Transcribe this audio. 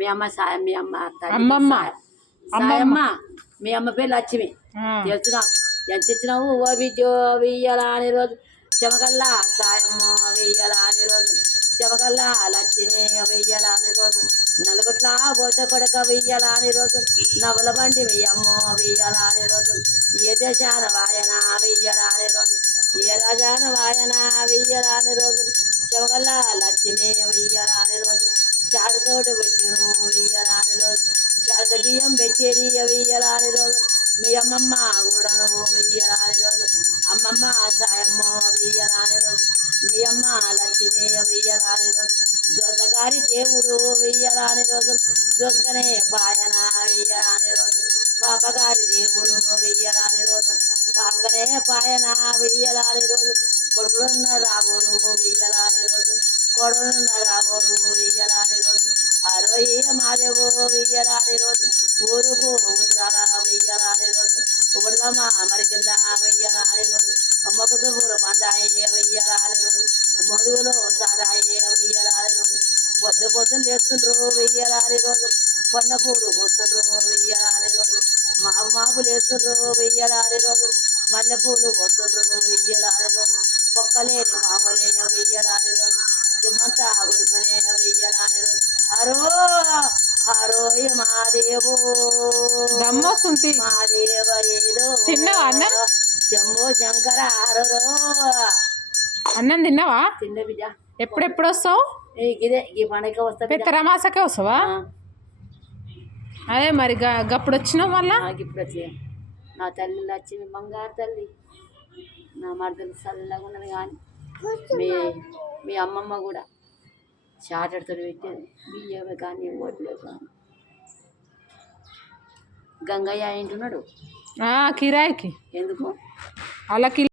మీ అమ్మ సాయం, మీ అమ్మ అమ్మమ్మ సాయమ్మ, మీ అమ్మ పేరు లక్ష్మి. తెలుసునా ఎంత ఇచ్చినావు? ఓ బిడ్డో వెయ్యాలని రోజు చెమకల్లా సాయమ్మ వెయ్యాలని రోజు చెమకల్లా లక్ష్మి వెయ్యాలని రోజు నలుగుట్ల బోట కొడక వెయ్యాలని రోజు నవల బండి వెయ్యమ్మ వెయ్యాలని రోజు ఏ దేశాన వాయన వెయ్యాలని రోజు ఏ రాజాన వాయన వెయ్యాలని రోజు చెమకల్లా లక్ష్మి వెయ్యాలని రోజు చాడుతోడు పెట్టిను వెయ్యాలని రోజు చాడుక బియ్యం పెట్టేది వెయ్యాలని రోజు మీ అమ్మమ్మ కూడాను వెయ్యాలని రోజు అమ్మమ్మ సాయమ్మ వెయ్యాలని రోజు మీ అమ్మ లక్ష్మి వెయ్యాలని రోజు దోసగారి దేవుడు వెయ్యాలని రోజు దోసకనే పాయన వెయ్యాలని రోజు పాపగారి దేవుడు వెయ్యాలని రోజు పాపకనే పాయన వెయ్యాలని రోజు కొడుకులున్న రాబోరు వెయ్యాలని రోజు కొడుకులున్న రాబోరు వెయ్యాలని రోజు అరవై మాదేవు వెయ్యాలని రోజు ఊరుకు ఉత్తరాల వెయ్యాలని రోజు ఉడదమ్మ మరి కింద వెయ్యాలని రోజు మొక్కతో పూలు పందాయి వెయ్యాలని రోజు మధువులో సారాయి వెయ్యాలని రోజు పొద్దు పొద్దులు లేస్తుండ్రు వెయ్యాలని రోజు పొన్న పూలు పోస్తుండ్రు వెయ్యాలని రోజు మాపు లేస్తుండ్రు వెయ్యాలని రోజు మల్లె పూలు పోతుండ్రు వెయ్యాలని రోజు పొక్కలేని మామలే వెయ్యాలని రోజు జిమ్మంతా కొడుకునే వెయ్యాలని రోజు హరో హరోయ మాదేవో దమ్మొస్తుంది. మాదేవరేదో తిన్నావా అన్న? శంభో శంకర హరో అన్నం తిన్నావా? తిన్న బిడ్డ. ఎప్పుడెప్పుడు వస్తావు? ఇదే ఈ పండగ వస్తా పెత్తరమాసకే వస్తావా? అదే మరి గప్పుడు వచ్చినావు మళ్ళా? ఇప్పుడు వచ్చి నా తల్లి లక్ష్మి బంగారు తల్లి నా మరదలు చల్లగా ఉన్నది. కానీ మీ అమ్మమ్మ కూడా చాటడితో పెట్టేది బియ్యమే కానీ ఓట్లే కానీ. గంగయ్య ఏంటున్నాడు కిరాయికి ఎందుకు అలా